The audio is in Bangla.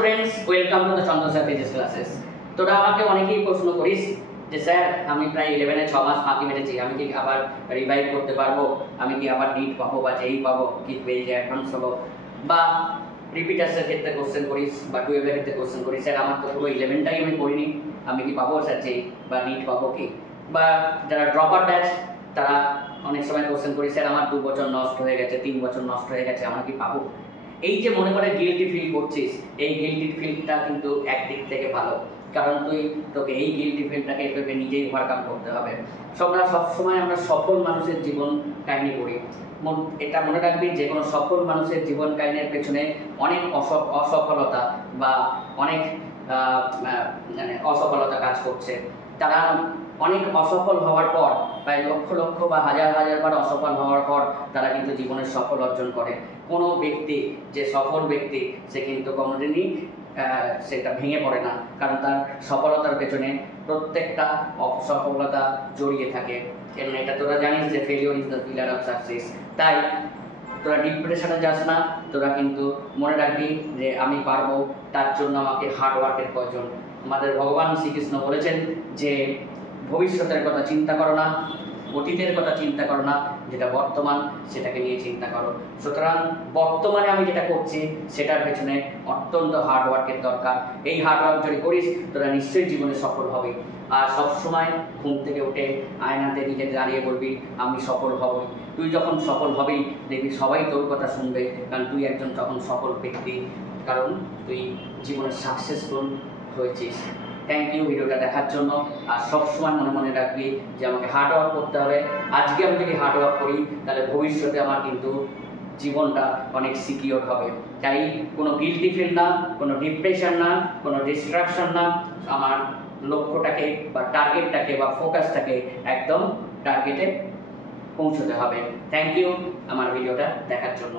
Students, welcome to the Chandra sir physics classes. তোরা আমাকে অনেকেই প্রশ্ন করিস যে স্যার আমি প্রায় 11-এ 6 মাস ফাঁকি মেরেছি, আমি কি আবার রিভাইভ করতে পারবো, আমি কি আবার নিট পাবো বা জেই পাবো, কি পেজে অ্যাডভান্স হবো, বা রিপিটার্সের ক্ষেত্রে কোশ্চেন করিস বা 12-এর ক্ষেত্রে কোশ্চেন করিস স্যার আমার তো পুরো 11টাই আমি পড়িনি, আমি কি পাবো স্যার জেই বা নিট পাবো কি, বা যারা ড্রপার ব্যাচ তারা অনেক সময় কোশ্চেন করি স্যার আমার 2 বছর নষ্ট হয়ে গেছে, 3 বছর নষ্ট হয়ে গেছে, আমরা কি পাবো। এই যে মনে করে গিল্টি ফিল করছিস, এই গিল্টি ফিলটা কিন্তু একদিক থেকে ভালো, কারণ তোকে এই গিল্টি ফিলটাকে ভেবে নিজেই ওভারকাম করতে হবে। সবসময় আমরা সফল মানুষের জীবন কাহিনী পড়ি, এটা মনে রাখবি যে কোনো সফল মানুষের জীবন কাহিনীর পেছনে অনেক অসফলতা বা অনেক মানে অসফলতা কাজ করছে। তারা অনেক অসফল হওয়ার পর, প্রায় লক্ষ লক্ষ বা হাজার হাজার বার অসফল হওয়ার পর তারা কিন্তু জীবনের সফল অর্জন করে। কোনো ব্যক্তি যে সফল ব্যক্তি সে কিন্তু কোনোদিনই সেটা ভেঙে পড়ে না, কারণ তার সফলতার পেছনে প্রত্যেকটা অসফলতা জড়িয়ে থাকে। এবং এটা তোরা জানিস যে failure is the pillar of success. তাই তোরা ডিপ্রেশনে যাস না, তোরা কিন্তু মনে রাখবি যে আমি পারবো, তার জন্য আমাকে হার্ড ওয়ার্কের প্রয়োজন। আমাদের ভগবান শ্রীকৃষ্ণ বলেছেন যে ভবিষ্যতের কথা চিন্তা করো না, অতীতের কথা চিন্তা করো না, যেটা বর্তমান সেটাকে নিয়ে চিন্তা করো। সুতরাং বর্তমানে আমি যেটা করছি সেটার পেছনে অত্যন্ত হার্ডওয়ার্কের দরকার। এই হার্ডওয়ার্ক যদি করিস তোরা নিশ্চয়ই জীবনে সফল হবে। আর সবসময় ঘুম থেকে উঠে আয়নাতে নিজে দাঁড়িয়ে বলবি আমি সফল হবই। তুই যখন সফল হবি দেখবি সবাই তোর কথা শুনবে, কারণ তুই একজন তখন সফল ব্যক্তি, কারণ তুই জীবনে সাকসেসফুল হয়েছিস। থ্যাংক ইউ ভিডিওটা দেখার জন্য। আর সবসময় মনে মনে রাখবি যে আমাকে হার্ডওয়ার্ক করতে হবে। আজকে আমি যদি হার্ডওয়ার্ক করি তাহলে ভবিষ্যতে আমার কিন্তু জীবনটা অনেক সিকিওর হবে। তাই কোনো গিল্টি ফিল না, কোনো ডিপ্রেশন না, কোনো ডিস্ট্রাকশন না, আমার লক্ষ্যটাকে বা টার্গেটটাকে বা ফোকাসটাকে একদম টার্গেটে পৌঁছতে হবে। থ্যাংক ইউ আমার ভিডিওটা দেখার জন্য।